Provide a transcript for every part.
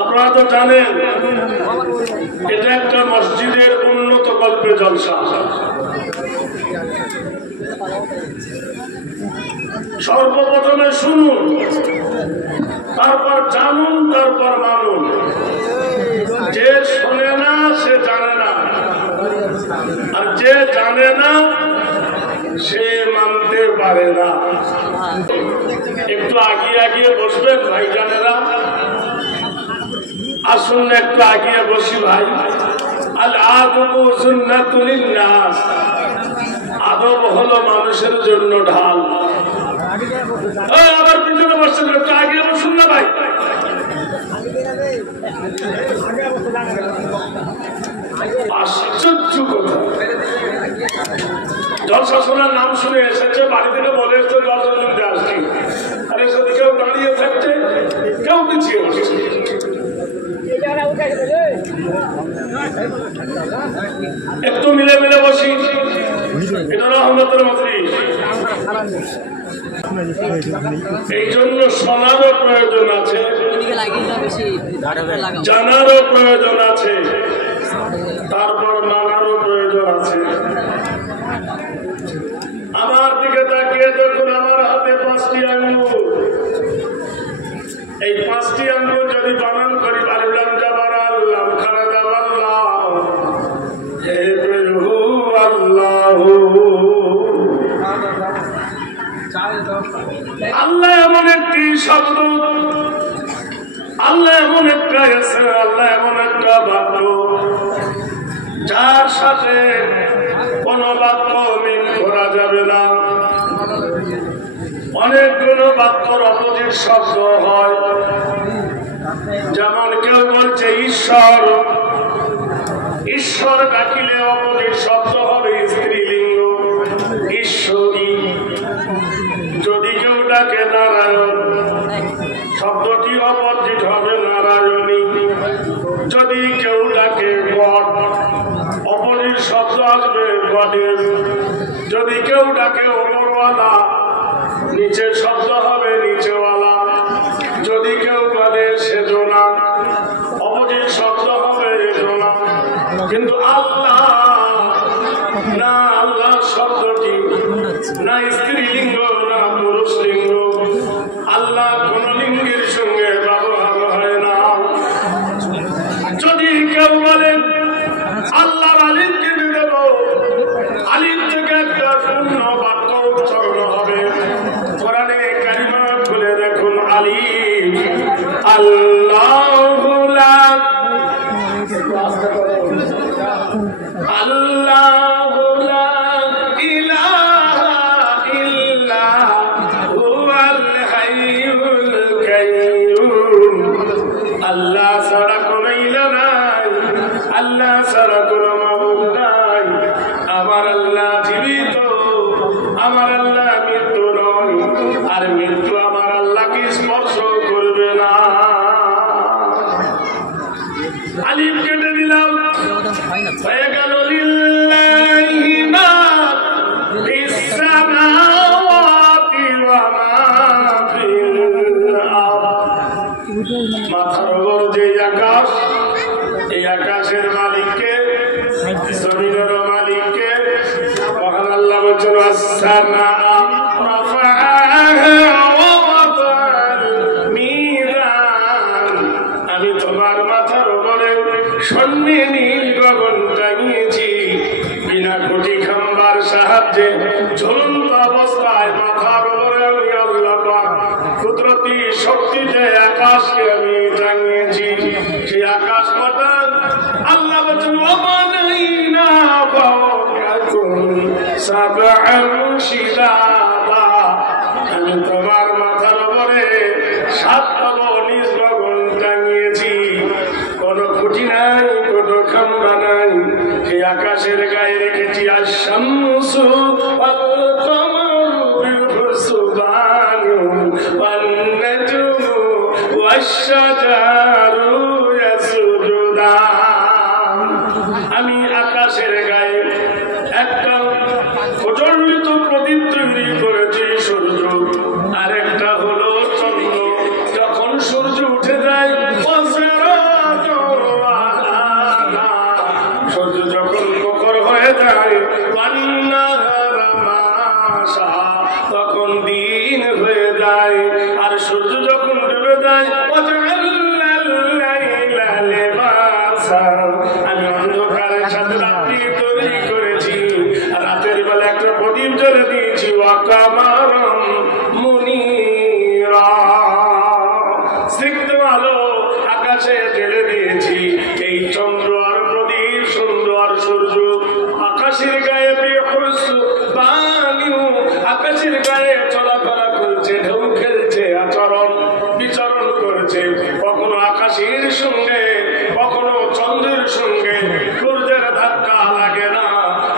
আপনারা তো জানেন এটা একটা মসজিদের উন্নত কল্পে জলসা। সর্বপ্রথমে শুনুন, তারপর জানুন, তারপর মানুন। যে শোনে না সে জানে না, আর যে জানে না সে মানতে পারে না। একটু আগিয়ে আগিয়ে বসবেন ভাইজানেরা, আসুন একটু আগিয়ে বসি ভাই। আল আদবু সুন্নাতুল লিন্নাস, আদব হলো মানুষের জন্য ঢাল। আবার পিছনে বসছেন, একটু আগিয়ে বসুন না ভাই। আশ্চর্য কথা, জলসা শোনার নাম শুনে এসেছে, বাড়ি থেকে বলে এসছে জলসা শুনতে আসছি, আর এসে কেউ দাঁড়িয়ে থাকছে, কেউ পিছিয়ে বসছে। একটু মিলে মিলে বসি, এটা রহমতের মজলিস। এই জন্য শোনারও প্রয়োজন আছে, জানারও প্রয়োজন আছে, তারপর মানারও প্রয়োজন আছে। আমার দিকে তাকিয়ে দেখুন, আমার হাতে 5টি আঙ্গুল। এই 5টি আঙ্গুল যদি বানান করি, আলিফলাম জাবার আল্লাহ খানা জাবাল্লাহ, হে প্রভু আল্লাহ। আল্লাহ এমন একটি শব্দ, আল্লাহ এমন একটা এসে, আল্লাহ এমন একটা বাক্য, যার সাথে কোন বাক্য মিল করা যাবে না। অনেকগুলো বাক্যর অপোজিট শব্দ হয়, যেমন কেউ বলছে ঈশ্বর, ঈশ্বর ডাকিলে অপোজিট শব্দ হবে স্ত্রীলিঙ্গ ঈশ্বরী। যদি কেউ ডাকে নারায়ণ, শব্দটি অপোজিট হবে নারায়ণী। যদি কেউ ডাকে গড, অপোজিট শব্দ আসবে গডের। যদি কেউ ডাকে ওপরওয়ালা, নিচের শব্দ হবে নিচেওয়ালা। যদি কেউ বলে সেজনা, অপোজিট শব্দ হবে এজনা। কিন্তু আল্লাহ না, আল্লাহ শব্দটি না স্ত্রীলিঙ্গ না পুরুষ লিঙ্গ। আল্লাহ কোন লিঙ্গের সঙ্গে ব্যবহার হয় না। যদি কেউ বলেন আল্লাহর আলিফ কেটে দেব, আলিফ থেকে একটা শূন্য বাক্য উচ্চারণ হবে। কোরআনে কারিমা খুলে দেখুন, আলিফ আল্লাহু লা আল্লাহু লা ইলাহা ইল্লা হুয়াল হাইয়ুল কাইয়্যুম। আল্লাহ ছাড়া কোন ইলাহ নাই, আল্লাহ ছাড়া কোন মাবুদ নাই। আমার আল্লাহ জীবিত, আমার আল্লাহ মৃত্যু নয়, আর মৃত্যু আমার আল্লাহকে স্পর্শ করবে না। আলিফ কেটে দিলাম, হয়ে গেল লিল্লাহি মা ফিস সামাওয়াতি ওয়া মা ফিল আরদ। মাথার উপর যে আকাশ, এই আকাশের মালিককে, জমিনের মালিককে। মহান আল্লাহ বলছেন, আসসামা রাফাআহা ওয়া ওয়াদাল মিজান। আমি তোমার মাথার উপরে শূন্যে নীল গগন টাঙিয়েছি, বিনা খুঁটি খাম্বার সাহায্যে ঝুলন্ত অবস্থায় মাথার উপরে আমি আল্লাহ পাক কুদরতি শক্তিতে আকাশকে আমি টাঙিয়েছি। সেই আকাশ কটা আল্লাহ বলছেন, ওয়াবানাইনা ফাওকাকুম সাবআন শিদাদা। আমি তোমার মাথার উপরে 7টা নিজ গগন টাঙিয়েছি। কোন খুঁটি নাই, কোন খাম্বা নাই। সেই আকাশের গায়ে রেখেছি আশ-শামসু ওয়াল কমারু বিহুসবানু ওয়ান নাজমু ওয়াশ-শাজারু ইয়াসজুদান। আমি আকাশের গায়ে একটা প্রজ্বলিত প্রদীপ তৈরি করেছি, সূর্য, আর একটা হলো চন্দ্র। যখন সূর্য উঠে যায়, রাশির সঙ্গে কখনো চন্দ্রের সঙ্গে সূর্যের ধাক্কা লাগে না,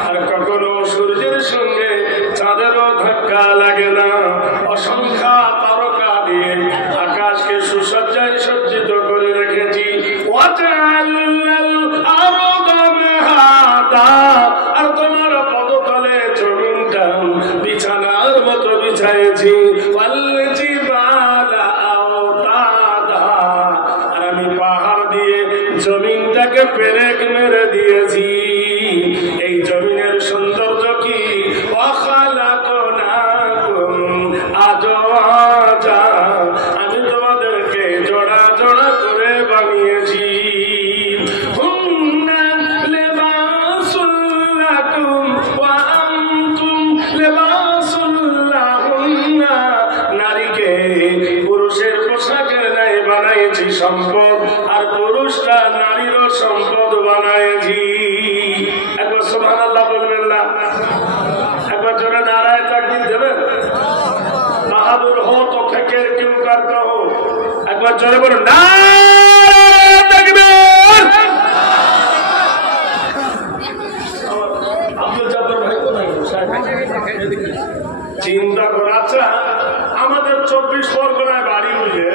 আর কখনো সূর্যের সঙ্গে চাঁদেরও ধাক্কা লাগে না। অসংখ্য তারকা দিয়ে আকাশকে সুসজ্জায় সজ্জিত করে রেখেছি। আর তোমার পদতলে জমিনটা বিছানার মতো বিছাইছি। আর আমি পাহাড় দিয়ে জমিনটাকে পেরেক মেরে দিয়েছি। এই জমিনের সৌন্দর্য কি? আমি তোমাদেরকে জোড়া জোড়া করে বানিয়েছি। নারীকে পুরুষের পোশাকের ন্যায় বানাইছি সম্পদ, আর পুরুষটা নারীরও সম্পদ বানাইছি। একবার সুবহানাল্লাহ বলবেন না? একবার জোরে নারায়ে তাকবীর দেবেন? বাহাদুর হো তো ফেকের কিউ করতে হো? একবার জোরে বলুন নারায়ে তাকবীর। আব্দুল জব্বার ভাই কোথায়? চিন্তা করাচ্ছা আমাদের 24 পরগনায় বাড়ি বুঝে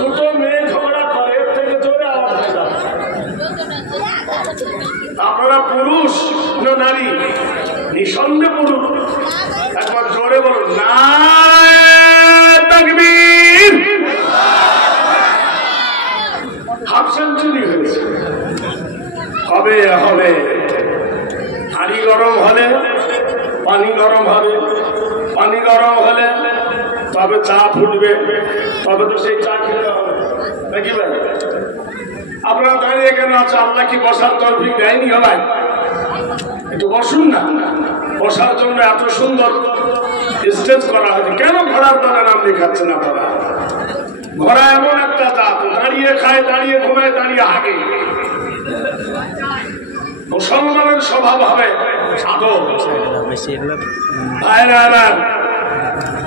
দুটো মেয়ে ঝগড়া করে, এর থেকে জোরে আওয়াজ হয়ে যাবে। আপনারা পুরুষ না নারী? নিঃসন্দেহে পুরুষ। একবার জোরে বলুন নারায়ে তাকবীর। হাফ সেঞ্চুরি হয়েছে। হবে হবে। হাড়ি গরম হলে পানি গরম হবে, পানি গরম হলে তবে চা ফুটবে, তবে তো সেই চা খেতে হবে নাকি ভাই? আপনারা দাঁড়িয়ে কেন আছে? আল্লাহ কি বসার তৌফিক দেয়নি? ভাই একটু বসুন না। বসার জন্য এত সুন্দর স্টেজ করা হয়েছে, কেন ঘোড়ার দ্বারা নাম লেখাচ্ছেন আপনারা? ঘোড়া এমন একটা জাত, দাঁড়িয়ে খায়, দাঁড়িয়ে ঘুমায়, দাঁড়িয়ে হাগে। মুসলমানের স্বভাব হবে সাধক।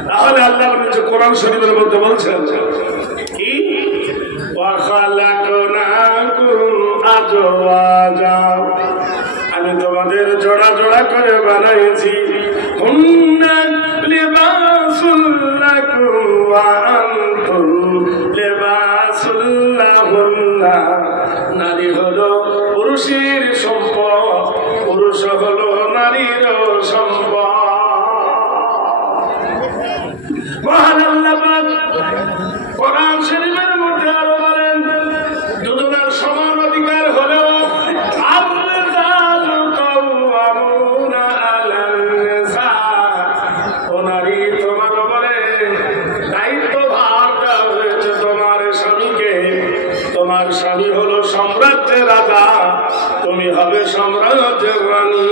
তাহলে আল্লাহ কোরআন শরীফের মধ্যে বলছেন কি? আমি তোমাদের জোড়া জোড়া করে বানাইছি। নারী হলো পুরুষের সম্পদ, পুরুষ হলো নারীর সম্পদ। মহান আল্লাহ কোরআন শরীফের মধ্যে আরো বলেন, দুজনের সমান অধিকার হলেও ও নারী, তোমার উপরে দায়িত্ব ভার দেওয়া হয়েছে তোমার স্বামীকে। তোমার স্বামী হলো সম্রাজ্যের রাজা, তুমি হবে সম্রাজ্যের রানী।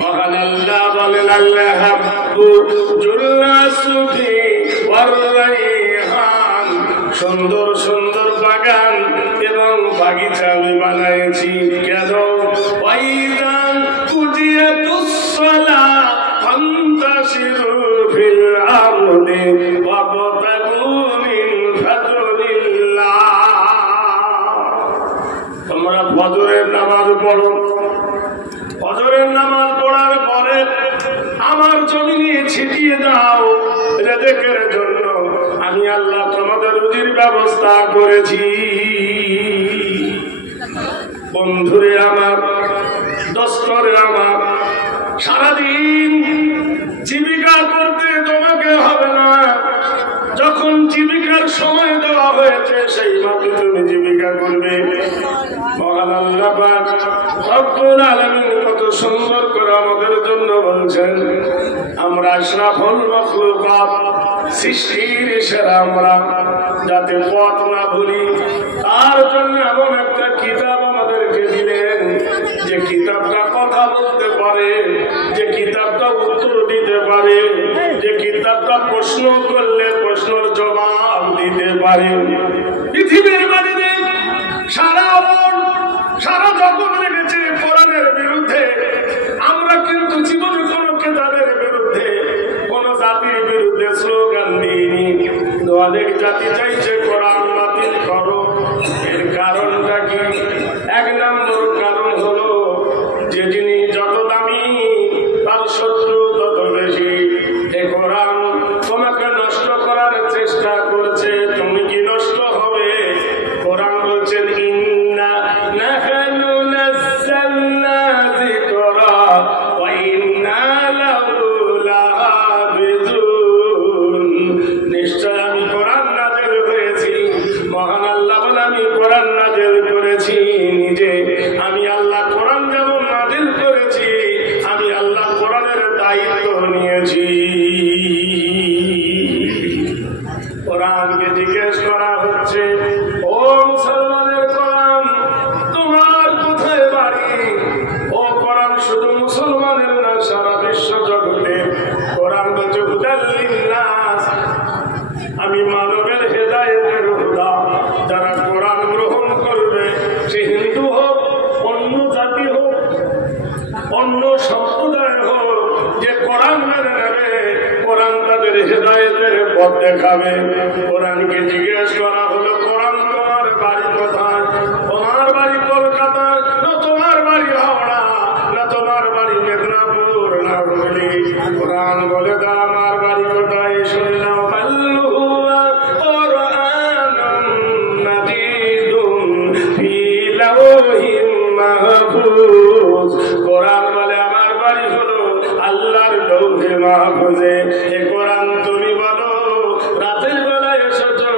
মহান আল্লাহ বলেন, আল্লাহ সুন্দর সুন্দর বাগান এবং বাগিচা আমি বানাইছি। কেন? তোমরা ফজরের নামাজ পড়ো, ফজরের নামাজ পড়ার পরে আমার জমিনে ছিটিয়ে দাও রেজেকের জন্য। আমি আল্লাহ তোমাদের রুজির ব্যবস্থা করেছি। বন্ধুরে আমার, দোস্তরে আমার, সারাদিন জীবিকা করতে তোমাকে হবে না। যখন জীবিকার সময় দেওয়া হয়েছে সেই মাত্র তুমি জীবিকা করবে। মহান আল্লাহ পাক রব্বুল আলামিন কত সুন্দর করে আমাদের জন্য বলছেন, আমরা আশরাফুল মাখলুকাত, সৃষ্টির সেরা আমরা, যাতে পথ না ভুলি তার জন্য এমন একটা কিতাব আমাদেরকে দিলেন, যে কিতাবটা কথা বলতে পারে, যে কিতাবটা উত্তর দিতে পারে, যে কিতাবটা প্রশ্ন করলে প্রশ্নের জবাব দিতে পারে। পৃথিবীর মাটিতে সারা জগৎ লেগেছে কোরআনের বিরুদ্ধে। আমরা কিন্তু জীবনে কোনো কিতাবের বিরুদ্ধে, কোন জাতির বিরুদ্ধে স্লোগান দিইনি। অনেক জাতি চাইছে কোরআন হচ্ছে, ও মুসলমানের কোরআন তোমার কোথায় বাড়ি? ও কোরআন শুধু মুসলমানের না, সারা বিশ্ব জগতের। কোরআন বলছে হুদাল লিন্নাস, আমি মানবের হেদায়েতের হুদা। যারা কোরআন গ্রহণ করবে, সে হিন্দু হোক, অন্য জাতি হোক, অন্য সম্প্রদায় হোক, যে কোরআন মেনে নেবে, কোরআন তাদের হেদায়েতের পথ দেখাবে। কোরআনকে জিজ্ঞেস করা হলো, কোরআন তোমার বাড়ি কোথায়? তোমার বাড়ি কলকাতায়, না তোমার বাড়ি হাওড়া, না তোমার বাড়ি মেদিনীপুর, না হুগলি? কোরআন বলে দাও আমার বাড়ি কোথায়? শুনলাম কোরআন বলে আমার বাড়ি হলো আল্লাহর লৌহে মাহফুজে। এ কোরআন তুমি বলো রাতের বেলায় এসেছো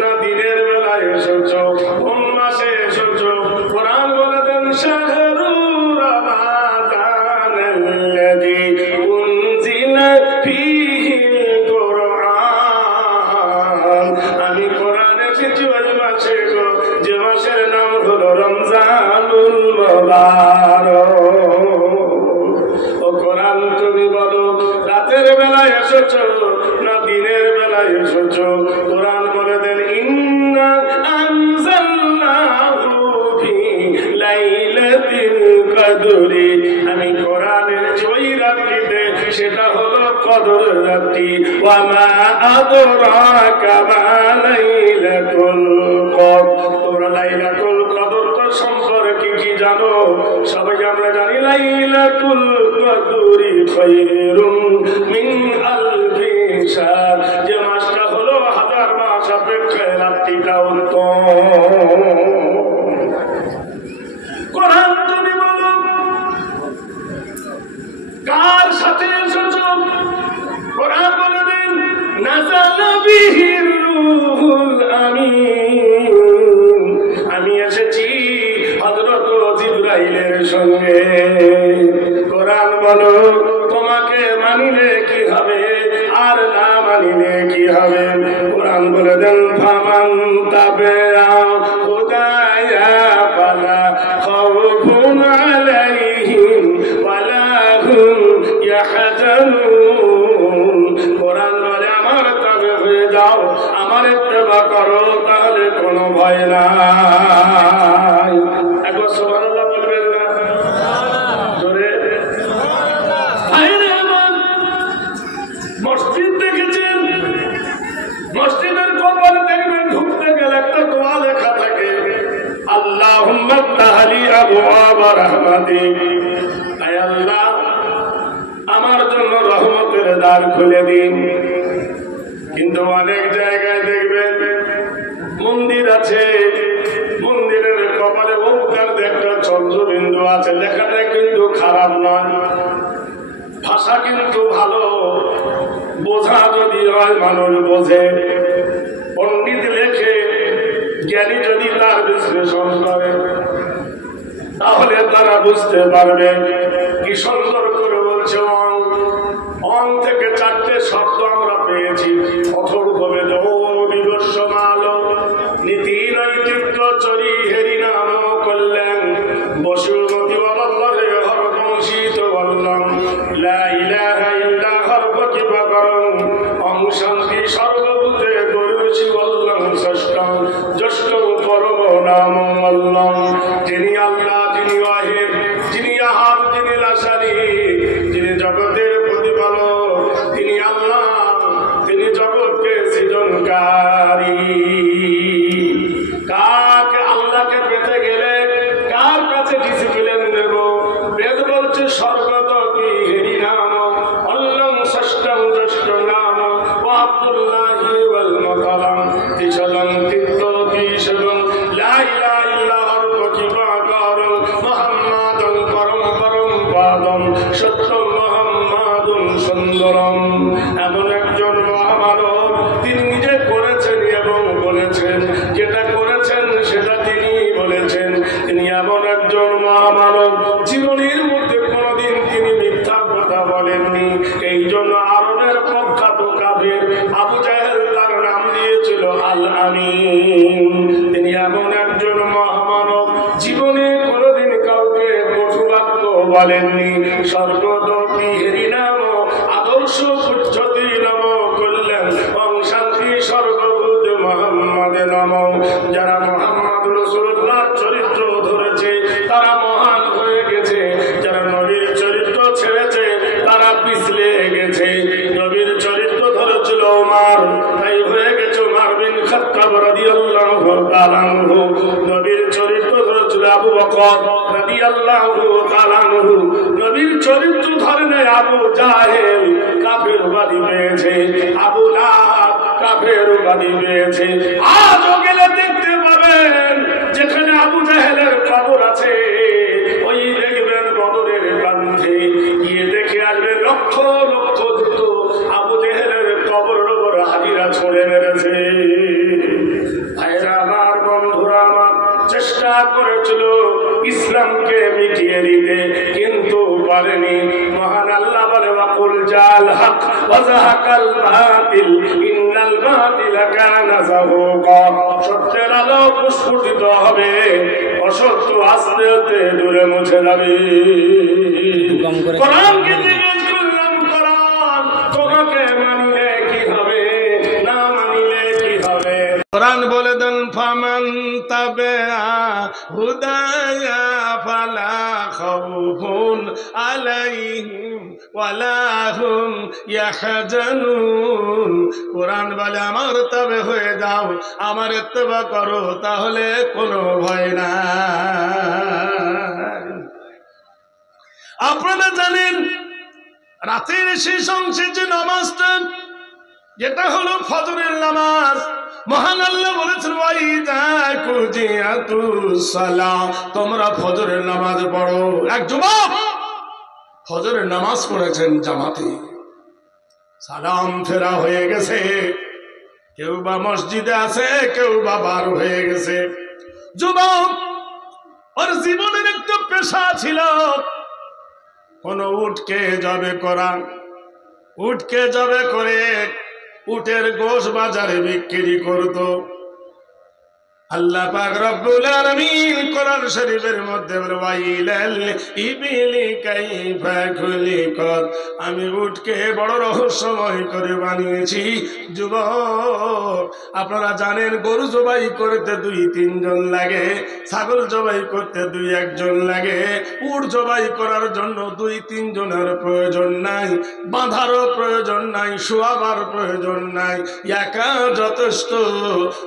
না দিনের বেলায় এসেছো, কোন মাসে এসেছো? কোরআন বলে দেন শাহরু রমাদানাল্লাযী উনজিলা ফীহিল কুরআন। আমি কোরআন এসেছি ওই মাসে গো, যে মাসের নাম হলো রমজানুল মুবারক। ও কোরআন তুমি বলো রাতের বেলায় এসেছো না দিনের বেলায় এসেছো? কোরআন বলে দেন ইন্না আনজালনাহু ফি লাইলাতিল কদরি। আমি কোরআনের ওই রাত্রিতে, সেটা হলো কদর রাত্রি। ওয়া মা আদরাকা মা লাইলাতুল কদর। তোমরা লাইলাতুল কদর তো সম্পর্কে কি জানো? সবাই আমরা জানি লাইলাতুল কদরি খায়রুম মিন আলফি শাহর, যে মাসটা হলো হাজার মাস অপেক্ষায় রাত্রিটা উত্তম। কোরআন তুমি বলো কার সাথে এসেছো? কোরআন বলে দিন নাযালা বিহির রূহুল আমিন। আমি এসেছি হযরত জিবরাইলের সঙ্গে। কোরআন বলো তোমাকে মানিলে কি হবে আর না মানিলে কি হবে? কোরআন বলে দেন ফামান তাবিআ হুদায়া ফালা খাউফুন আলাইহিম ওয়ালা হুম ইয়াহজানুন। কোরআন বলে আমার তাবে হয়ে যাও, আমার ইত্তেবা করো, তাহলে কোনো ভয় নাই। একবার সুবহানাল্লাহ বলবেন না? জোরে। মসজিদ দেখেছেন? মসজিদের কবরে দেখবেন ঢুকতে গেলে একটা দোয়া লেখা থাকে, আল্লাহুম্মা ইফতাহলি আবওয়াব রাহমাতিক। আয় আল্লাহ, আমার জন্য রহমতের দ্বার খুলে দিন। কিন্তু অনেক জায়গায় দেখবেন মন্দির আছে, মন্দিরের কপালে ওমকার একটা চন্দ্রবিন্দু আছে, লেখাটা কিন্তু খারাপ নয়, ভাষা কিন্তু ভালো, বোঝা যদি হয় মানুষ বোঝে। পণ্ডিত লেখে, জ্ঞানী যদি তার বিশ্লেষণ করে, তাহলে তারা বুঝতে পারবে কি সুন্দর করে বলছে। অং থেকে চারটে শব্দ আমরা পেয়েছি, অথর্ববেদ বিবস্ব মাল নীতি নৈতিত্ব চরি হেরি নাম কল্যাণ বসুমতি বল্লভে হরবংশিত বল্লম লা ইলাহা ইল্লা হরবকি বকরম অং শান্তি সর্বভূতে গরুষি বল্লম ষষ্ঠম জ্যেষ্ঠম পরম নাম মল্লম। যিনি আল্লাহ, যিনি ওয়াহিদ, যিনি আহাদ, যিনি লাসারি, যিনি জগতের প্রতিপালক, তিনি আল্লাহ, তিনি জগৎকে সৃজনকারী। কাকে আল্লাহকে পেতে গেলে কার কাছে ডিসিপ্লিন নেব? বেদ বলছে স্বর্গত কি হেরি নাম অল্লম ষষ্ঠম জ্যেষ্ঠ নাম ও আব্দুল্লাহি ওয়াল মুতালাম তিসলম তিত্ত তিসলম লা ইলাহা ইল্লা হরবকি বাকারম মুহাম্মাদুন করম পরম পাদম সত্যম মুহাম্মাদুন সুন্দরম। এমন একজন মহামানব, তিনি নিজে করেছেন এবং বলেছেন, যেটা করেছেন সেটা তিনি বলেছেন। তিনি এমন একজন মহামানব, জীবনের মধ্যে কোনোদিন তিনি মিথ্যা কথা বলেননি। এই জন্য আরবের প্রখ্যাত কাফির আবু জাহেল তার নাম দিয়েছিল আল আমিন। তিনি এমন একজন মহামানব, জীবনে কোনোদিন কাউকে কটু বাক্য বলেননি। স্বর্গদপি হেরি নাম আদর্শ উচ্চতি নাম করলেন ওং শান্তি সর্বভূত মোহাম্মদে নাম। যারা মোহাম্মদ রাসূলুল্লাহর চরিত্র ধরেছে তারা মহান হয়ে গেছে, যারা নবীর চরিত্র ছেড়েছে তারা পিছলে গেছে। নবীর চরিত্র ধরেছিল ওমর, তাই হয়ে গেছে ওমর বিন খাত্তাব রাদিয়াল্লাহু তাআলা আনহু। নবীর চরিত্র ধরেছিল আবু বকর রাদিয়াল্লাহু তাআলা আনহু। নবীর চরিত্র ধরে নেয় আবু জাহেল, কাফের উপাধি পেয়েছে। আবু লাহাব কাফের উপাধি পেয়েছে। আজও গেলে দেখতে পাবেন যেখানে আবু জাহেলের কবর আছে, ওই দেখবেন বদরের প্রান্তে গিয়ে দেখে আসবে লক্ষ লক্ষ জুতো আবু জাহেলের কবরের উপর হাজিরা ছড়ে মেরেছে। ভাইরা আমার, বন্ধুরা আমার, চেষ্টা করেছিল ইসলামকে মিটিয়ে দিতে, কিন্তু পারেনি। মহান আল্লাহ বলে ওয়াকুল জাল হক ওয়া যাহাকাল বাতিল ইন্নাল বাতিলা কানা যাহুকা। সত্যের আলো প্রস্ফুটিত হবে, অসত্য আস্তে আস্তে দূরে মুছে যাবে। কোরআনকে জিজ্ঞেস করলাম, কোরআন তোমাকে মানলে কি হবে, না মানলে কি হবে? কোরআন বলে দেন ফামান তাবিআ হুদায়া ফালা খাউফুন আলাইহিম ওয়ালা হুম ইয়াহজানুন। কোরআন বলে আমার তবে হয়ে যাও, আমার ইত্তেবা করো, তাহলে কোনো ভয় নাই। আপনারা জানেন রাতের শেষ অংশে যে নামাজটা, যেটা হলো ফজরের নামাজ, মহান আল্লাহ বলেছেন ওয়াইদা কুজিয়াতুস সালাহ, তোমরা ফজরের নামাজ পড়ো। এক যুবক ফজরের নামাজ পড়েছেন জামাতে, সালাম ফেরা হয়ে গেছে, কেউ বা মসজিদে আছে, কেউ বা বার হয়ে গেছে। যুবক ওর জীবনের একটা পেশা ছিল, কোন উটকে জবে করা, উটকে জবে করে উটের গোশ বাজারে বিক্রি করত। আল্লাহ পাক রব্বুল আলামিন কোরআন শরীফের মধ্যে ওয়াইলাল ইবিলি কাইফা খুলিকাত, আমি উটকে বড় রহস্যময় করে বানিয়েছি। যুবক আপনারা জানেন গরু জবাই করতে 2-3 জন লাগে, ছাগল জবাই করতে 2-1 জন লাগে, উট জবাই করার জন্য 2-3 জনের প্রয়োজন নাই, বাঁধারও প্রয়োজন নাই, শোয়াবার প্রয়োজন নাই, একা যথেষ্ট।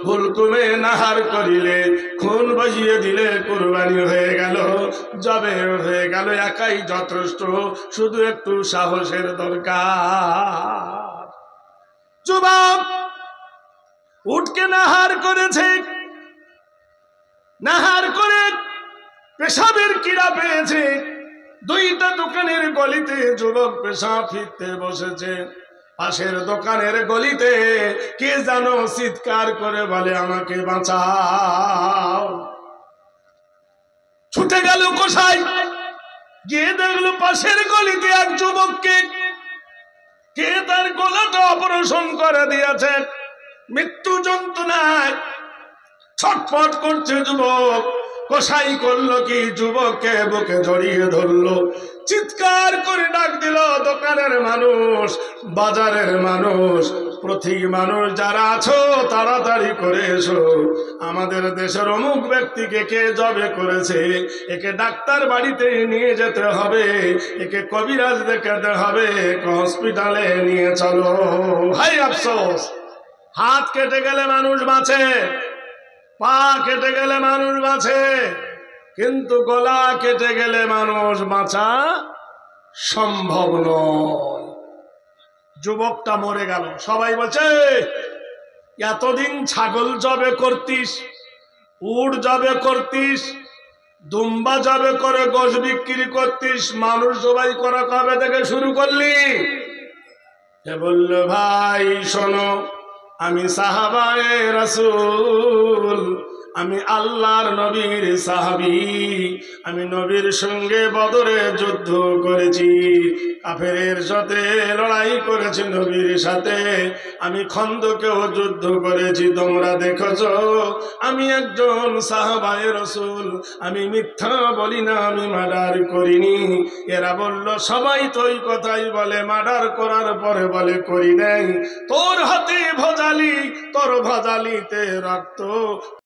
হুলকুমে নাহার করিলে, খুন বহিয়ে দিলে কুরবানি হয়ে গেল, জবে হয়ে গেল, একাই যথেষ্ট, শুধু একটু সাহসের দরকার। যুবক উটকে নাহার করেছে, নাহার করে পেশাবের কিরা পেয়েছে। 2টা দোকানের গলিতে যুবক পেশাব ফিরতে বসেছে। পাশের দোকানের গলিতে কে জানো চিৎকার করে বলে আমাকে বাঁচাও। ছুটে গেল কসাই, গিয়ে দেখলো পাশের গলিতে এক যুবককে কে তার গলাটা অপারেশন করে দিয়েছে, মৃত্যু যন্ত্রণায় ছটফট করছে যুবক। কসাই করলো কি, যুবককে বুকে জড়িয়ে ধরলো, চিৎকার করে ডাক দিল দোকানের মানুষ, বাজারের মানুষ, প্রতীক মানুষ যারা আছো তাড়াতাড়ি করে এসো, আমাদের দেশের অমুক ব্যক্তিকে কে জবে করেছে, একে ডাক্তার বাড়িতে নিয়ে যেতে হবে, একে কবিরাজ দেখাতে হবে, হসপিটালে নিয়ে চলো। হাই আফসোস, হাত কেটে গেলে মানুষ বাঁচে, পা কেটে গেলে মানুষ বাঁচে, কিন্তু গলা কেটে গেলে মানুষ বাঁচা সম্ভব নয়। যুবকটা মরে গেল। সবাই বলছে এতদিন ছাগল জবে করতিস, উট জবে করতিস, দুম্বা জবে করে গোশ বিক্রি করতিস, মানুষ জবাই করা কবে থেকে শুরু করলি? সে বলল ভাই শোনো, আমি সাহাবায়ে রাসূল, আমি আল্লাহর নবীর সাহাবী, আমি নবীর সঙ্গে বদরে যুদ্ধ করেছি, কাফেরের সাথে লড়াই করেছি নবীর সাথে, আমি খন্দকেও যুদ্ধ করেছি। তোমরা দেখেছ আমি একজন সাহাবায়ে রাসূল, আমি মিথ্যা বলি না, আমি মার্ডার করিনি। এরা বলল সবাই তো ওই কথাই বলে, মার্ডার করার পরে বলে করি নাই। তোর হাতে ভজালি, তোর ভজালিতে রক্ত,